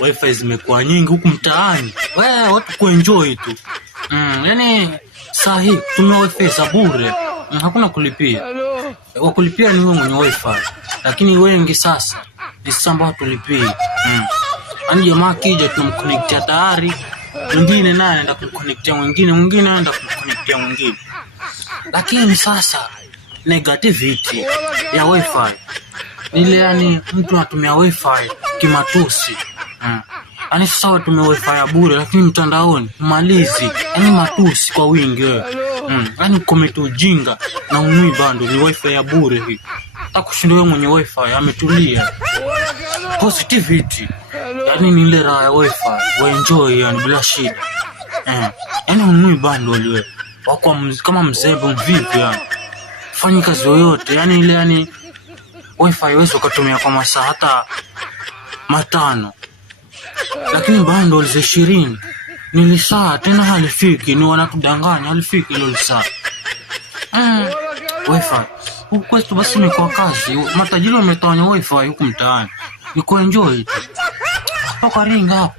Wifi zimekuwa nyingi huku mtaani. Watu kuenjoy tu. Yani sahi tumia wifi za bure. Hakuna kulipia. Wa kulipia ni wewe mwenye wifi. Lakini wengi sasa ni sasa ambao tulipia. Ani jamaa kija tunamconnectia tayari. Mwingine naye anaenda kuconnectia mwingine anaenda kuconnectia mwingine. Lakini sasa negativity ya wifi ile, yani mtu anatumia wifi kimatusi. Ani sasa watumia wifi ya bure lakini mtandaoni malizi, yani matusi kwa wingi wewe. Yani komenti ujinga na unui bando ni wifi ya bure hii. Takushinda wewe mwenye wifi ametulia. Positivity yani ni ile raha ya wifi, we enjoy yani bila shida. Yani unui bando wewe. Wako kama mzembe mvivu yani. Fanya kazi yoyote yani ile, yani wifi wewe ukatumia kwa masaa hata 5. Lakini bundles za 20 ni saa tena halifiki, ni wanatudanganya halifiki ile saa. Wifi huku kwetu basi ni kwa kazi, matajiri wametawanya wifi huku mtaani. Ni kuenjoy tu. Toka ringa hapo.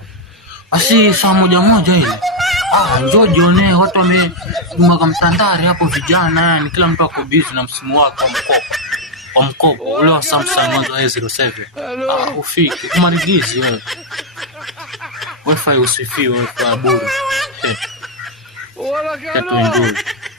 Basi saa moja ile. Njoo jione watu wamedumaka mtandari hapo vijana, yani kila mtu ako busy na msimu wake wa mkopo ule wa Samsung mwanzo A07. Ufiki kumalizizi wewe. Wifi usifiwe wifi bure. Tatu enjoy.